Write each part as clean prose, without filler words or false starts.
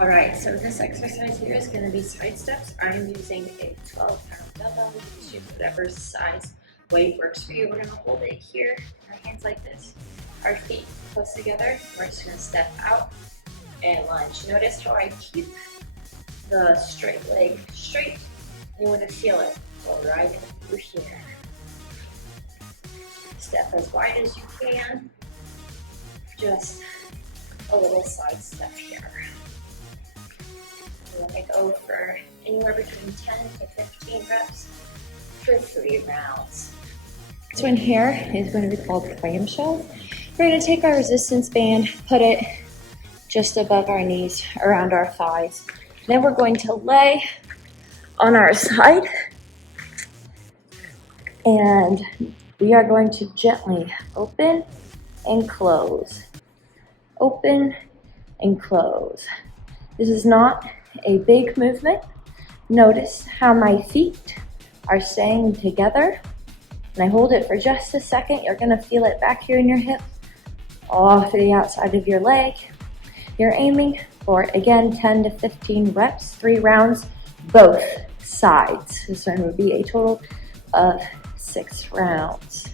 All right, so this exercise here is going to be side steps. I'm using a 12-pound dumbbell. You can just use whatever size weight works for you. We're going to hold it here, our hands like this, our feet close together. We're just going to step out and lunge. Notice how I keep the straight leg straight. You want to feel it go right in through here. Step as wide as you can. Just a little side step here. We're going to go for anywhere between 10 to 15 reps for 3 rounds. This one here is going to be called Clam Shell. We're going to take our resistance band, put it just above our knees, around our thighs. Then we're going to lay on our side, and we are going to gently open and close. Open and close. This is not a big movement. Notice how my feet are staying together. And I hold it for just a second. You're gonna feel it back here in your hips, off to the outside of your leg. You're aiming for, again, 10 to 15 reps, 3 rounds, both sides. This one would be a total of 6 rounds.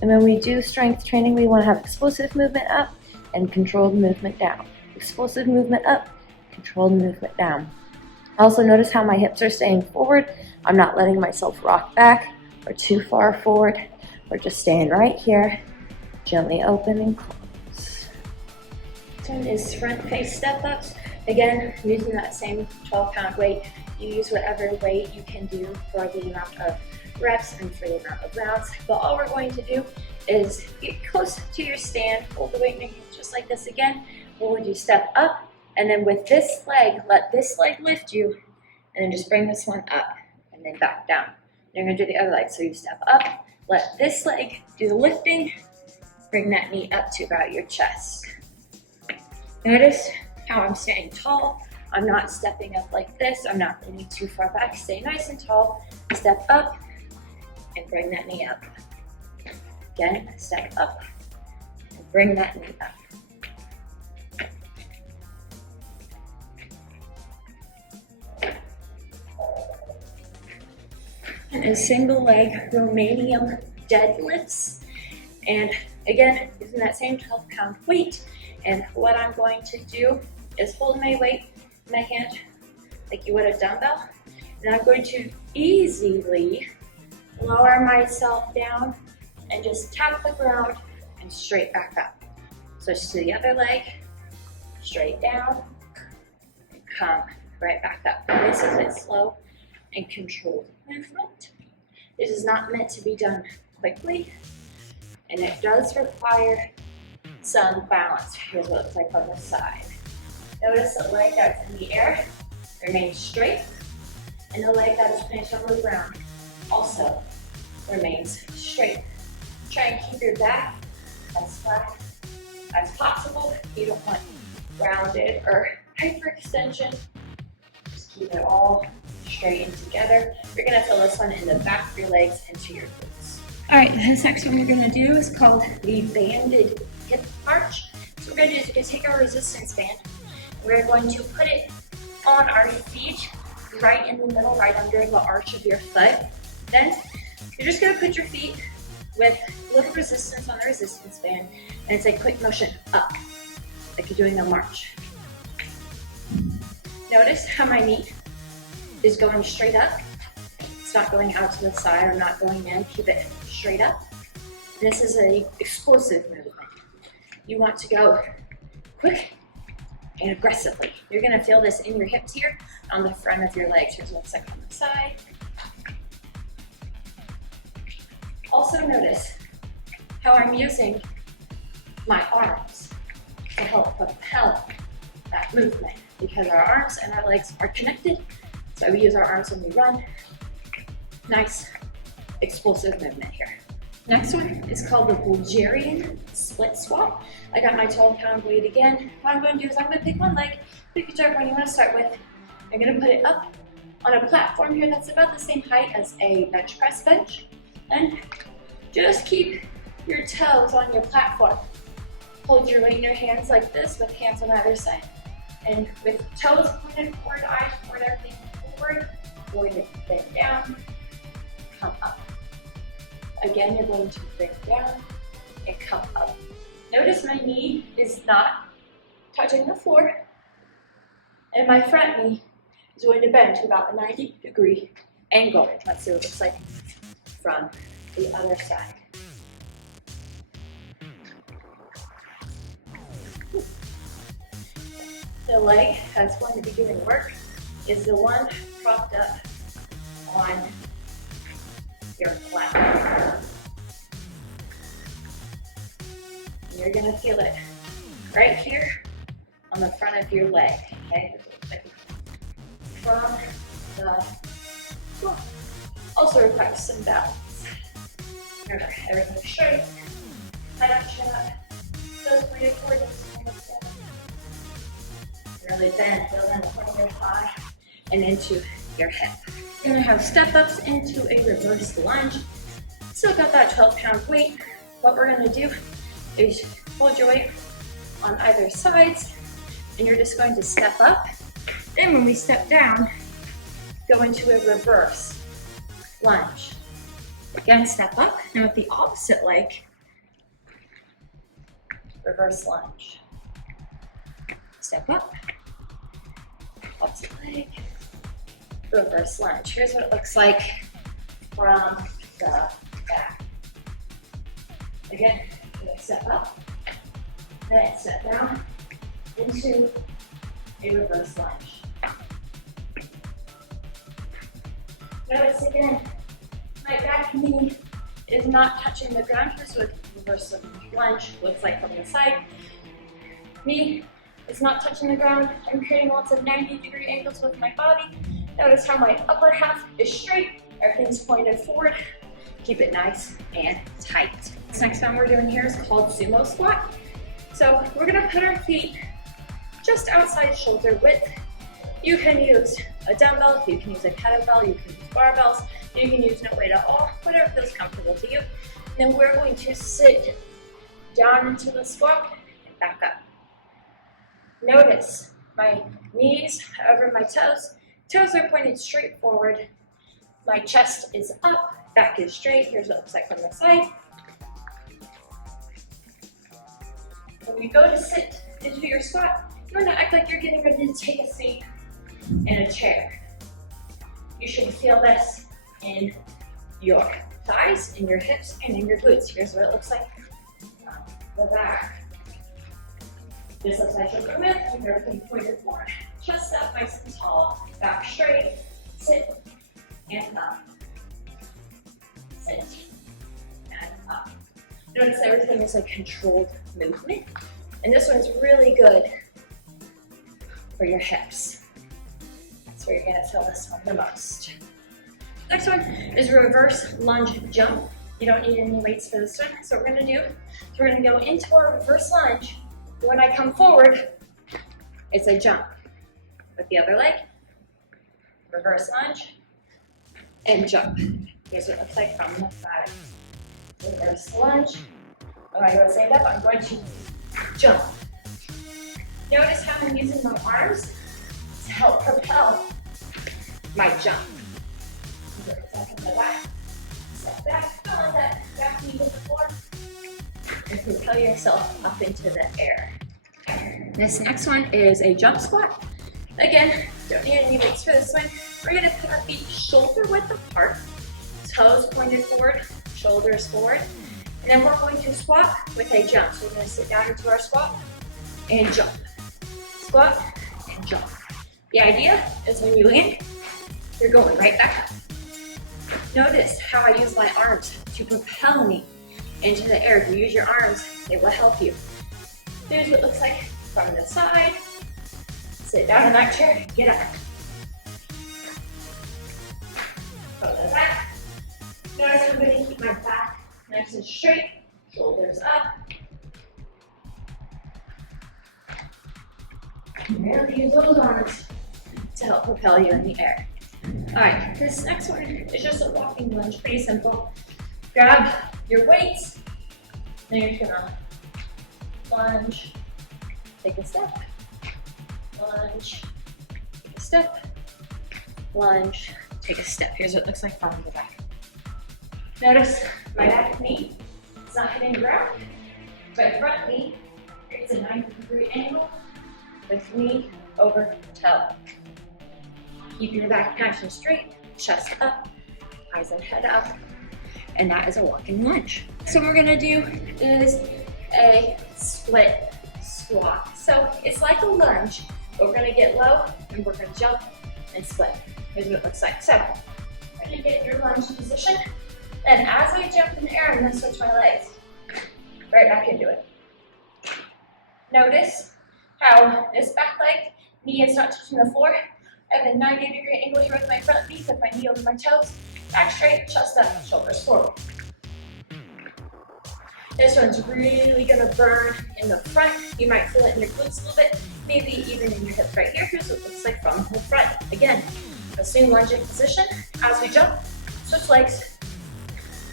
And when we do strength training, we wanna have explosive movement up and controlled movement down. Explosive movement up, controlled movement down. Also notice how my hips are staying forward. I'm not letting myself rock back or too far forward. We're just staying right here, gently open and close. This one is front face step ups. Again, using that same 12-pound weight. You use whatever weight you can do for the amount of reps and for the amount of rounds. But all we're going to do is get close to your stand, hold the weight in your hands just like this again. We'll do step up, and then with this leg, let this leg lift you, and then just bring this one up, and then back down. You're gonna do the other leg, so you step up, let this leg do the lifting, bring that knee up to about your chest. Notice how I'm standing tall. I'm not stepping up like this. I'm not leaning too far back. Stay nice and tall. Step up, and bring that knee up. Again, step up, and bring that knee up. And a single leg Romanian Deadlifts. And again, using that same 12-pound weight. And what I'm going to do is hold my weight in my hand like you would a dumbbell. And I'm going to easily lower myself down and just tap the ground and straight back up. Switch to the other leg, straight down, and come right back up. This is a slow and controlled movement. This is not meant to be done quickly, and it does require some balance. Here's what it looks like on the side. Notice the leg that's in the air remains straight, and the leg that is placed on the ground also remains straight. Try and keep your back as flat as possible. You don't want rounded or hyperextension. Just keep it all straight and together. You're gonna feel this one in the back of your legs into your glutes. All right, this next one we're gonna do is called the banded hip arch. So what we're gonna do is we're gonna take our resistance band. We're going to put it on our feet, right in the middle, right under the arch of your foot. Then you're just gonna put your feet with a little resistance on the resistance band, and it's a quick motion up, like you're doing a march. Notice how my knee is going straight up. It's not going out to the side or not going in. Keep it straight up. And this is an explosive movement. You want to go quick and aggressively. You're gonna feel this in your hips here on the front of your legs. Here's what it looks like on the side. Also notice how I'm using my arms to help propel that movement, because our arms and our legs are connected. So we use our arms when we run. Nice explosive movement here. Next one is called the Bulgarian split squat. I got my 12-pound weight again. What I'm going to do is I'm going to pick one leg, pick whichever one you want to start with. I'm going to put it up on a platform here that's about the same height as a bench press bench. And just keep your toes on your platform. Hold your weight in your hands like this with hands on either side. And with toes pointed forward, eyes forward, everything forward, going to bend down, come up. Again, you're going to bend down and come up. Notice my knee is not touching the floor, and my front knee is going to bend to about a 90-degree angle. Let's see what it looks like from the other side. The leg that's going to be doing work is the one propped up on your flat. And you're going to feel it right here on the front of your leg. Okay, from the floor. Also requires some balance. Remember, everything straight, head up, chin up, toes pointed forward. Really bend, feel in the front of your thigh and into your hip. You're gonna have step-ups into a reverse lunge. Still got that 12-pound weight. What we're gonna do is hold your weight on either sides, and you're just going to step up. Then when we step down, go into a reverse lunge. Again, step up, and with the opposite leg, reverse lunge. Step up, opposite leg, reverse lunge. Here's what it looks like from the back. Again, step up, then step down into a reverse lunge. Notice again, my back knee is not touching the ground. Here's what reverse lunge looks like from the side. Knee is not touching the ground. I'm creating lots of 90-degree angles with my body. Notice how my upper half is straight. Everything's pointed forward. Keep it nice and tight. This next one we're doing here is called Sumo Squat. So we're gonna put our feet just outside shoulder width. You can use a dumbbell, you can use a kettlebell, you can use barbells, you can use no weight at all, whatever feels comfortable to you. And then we're going to sit down into the squat and back up. Notice my knees over my toes. Toes are pointed straight forward. My chest is up, back is straight. Here's what it looks like from the side. When you go to sit into your squat, you want to act like you're getting ready to take a seat in a chair. You should feel this in your thighs, in your hips, and in your glutes. Here's what it looks like from the back. This looks like your movement, and everything pointed forward. Chest up, nice and tall, back straight, sit, and up. Sit, and up. Notice everything is a controlled movement, and this one's really good for your hips. That's where you're gonna feel this one the most. Next one is reverse lunge jump. You don't need any weights for this one. So what we're gonna do is we're gonna go into our reverse lunge. When I come forward, it's a jump. With the other leg, reverse lunge, and jump. Here's what it looks like from the side. Reverse lunge. When I go stand up, I'm going to jump. Notice how I'm using my arms to help propel my jump. Step in the back, step back, don't let that back knee hit the floor, and propel yourself up into the air. This next one is a jump squat. Again, don't need any weights for this one. We're gonna put our feet shoulder width apart, toes pointed forward, shoulders forward, and then we're going to squat with a jump. So we're gonna sit down into our squat and jump. Squat and jump. The idea is when you land, you're going right back up. Notice how I use my arms to propel me into the air. If you use your arms, it will help you. Here's what it looks like from the side. Sit down in that chair, get up. From the back. Notice I'm going to keep my back nice and straight, shoulders up. Really use those arms to help propel you in the air. All right, this next one is just a walking lunge, pretty simple. Grab your weights, then you're gonna lunge, take a step, lunge, take a step, lunge, take a step. Here's what it looks like from the back. Notice my back knee is not hitting the ground. My front knee creates a 90-degree angle with knee over toe. Keep your back nice and straight, chest up, eyes and head up, and that is a walking lunge. So what we're gonna do is a split squat. So it's like a lunge, but we're gonna get low and we're gonna jump and split. Here's what it looks like. So we're gonna get your lunge position, and as I jump in the air, I'm gonna switch my legs right back into it. Notice how this back leg, knee is not touching the floor. I have a 90-degree angle here with my front knee, with my knee over my toes, back straight, chest up, shoulders forward. This one's really gonna burn in the front. You might feel it in your glutes a little bit, maybe even in your hips right here. Here's what it looks like from the front. Again, assume lunging position. As we jump, switch legs,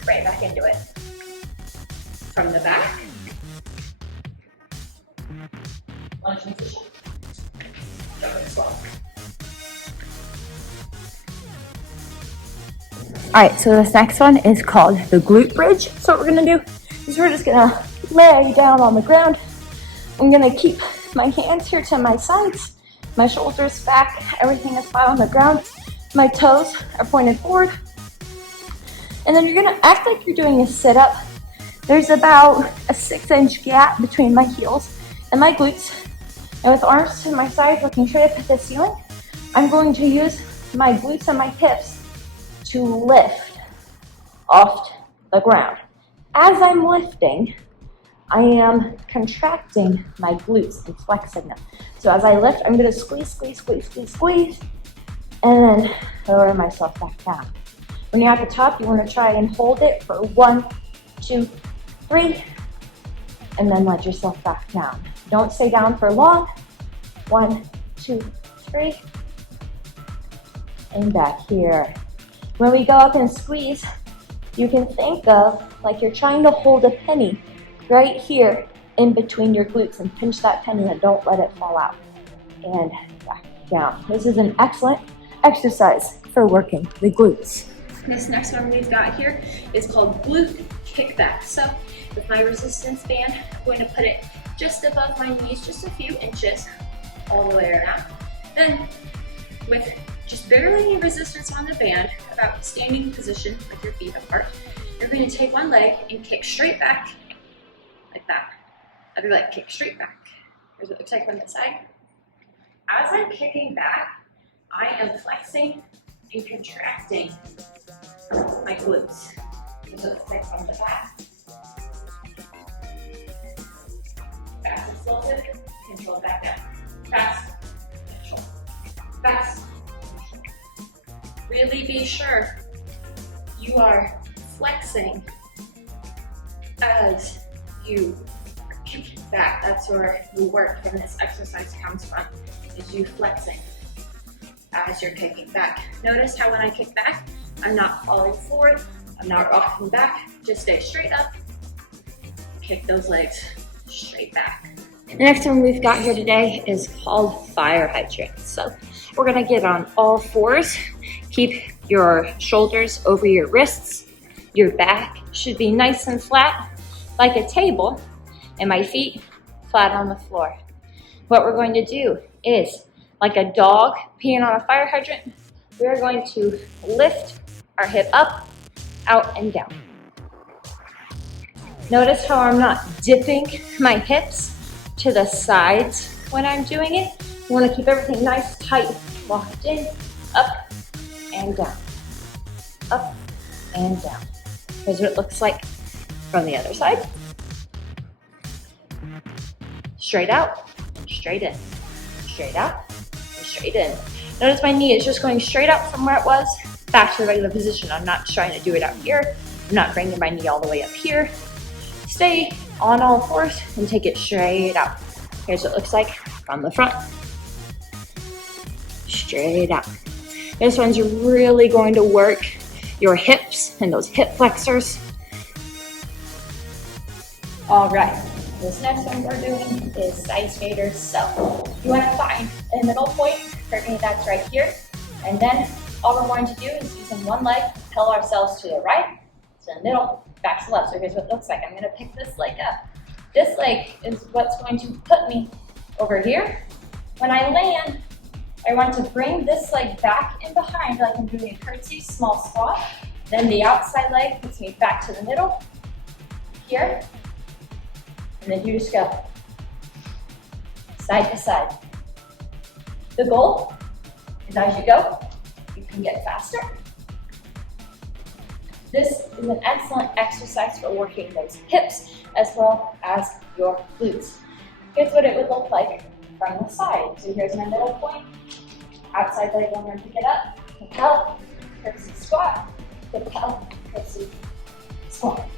right back into it. From the back, lunging position, jump and swell. All right, so this next one is called the glute bridge. So what we're gonna do is we're just gonna lay down on the ground. I'm gonna keep my hands here to my sides, my shoulders back, everything is flat on the ground. My toes are pointed forward. And then you're gonna act like you're doing a sit-up. There's about a 6-inch gap between my heels and my glutes. And with arms to my sides looking straight up at the ceiling, I'm going to use my glutes and my hips to lift off the ground. As I'm lifting, I am contracting my glutes and flexing them. So as I lift, I'm gonna squeeze, squeeze, squeeze, squeeze, squeeze, and then lower myself back down. When you're at the top, you wanna try and hold it for 1, 2, 3, and then let yourself back down. Don't stay down for long. 1, 2, 3, and back here. When we go up and squeeze, you can think of like you're trying to hold a penny right here in between your glutes and pinch that penny and don't let it fall out. And back down. This is an excellent exercise for working the glutes. This next one we've got here is called Bloop Kickback. So with my resistance band, I'm going to put it just above my knees, just a few inches all the way around. Then with just barely any resistance on the band, about standing position with your feet apart, you're going to take one leg and kick straight back, like that. Other leg, kick straight back. Here's what it looks like on the side. As I'm kicking back, I am flexing and contracting my glutes. Here's what it looks like from the back. Fast and slow, control back down. Fast, control. Fast. Really be sure you are flexing as you kick back. That's where the work from this exercise comes from, is you flexing as you're kicking back. Notice how when I kick back, I'm not falling forward, I'm not rocking back, just stay straight up, kick those legs straight back. The next one we've got here today is called fire hydrants. So we're gonna get on all fours. Keep your shoulders over your wrists. Your back should be nice and flat like a table, and my feet flat on the floor. What we're going to do is, like a dog peeing on a fire hydrant, we're going to lift our hip up, out, and down. Notice how I'm not dipping my hips to the sides when I'm doing it. You want to keep everything nice, tight, locked in, up and down, up and down. Here's what it looks like from the other side. Straight out, straight in, straight out, and straight in. Notice my knee is just going straight up from where it was, back to the regular position. I'm not trying to do it out here. I'm not bringing my knee all the way up here. Stay on all fours and take it straight out. Here's what it looks like from the front. Straight out. This one's really going to work your hips and those hip flexors. All right, This next one we're doing is side skaters. So you want to find a middle point. For me, that's right here. And then all we're going to do is using one leg, propel ourselves to the right, to the middle, back to the left. So here's what it looks like. I'm going to pick this leg up. This leg is what's going to put me over here. When I land, I want to bring this leg back in behind like I'm doing a curtsy, small squat. Then the outside leg puts me back to the middle, here. And then you just go side to side. The goal is as you go, you can get faster. This is an excellent exercise for working those hips as well as your glutes. Here's what it would look like from the side. So here's my middle point. Outside leg, I'm going to pick it up. Propel, curtsy, squat. Propel, curtsy, squat.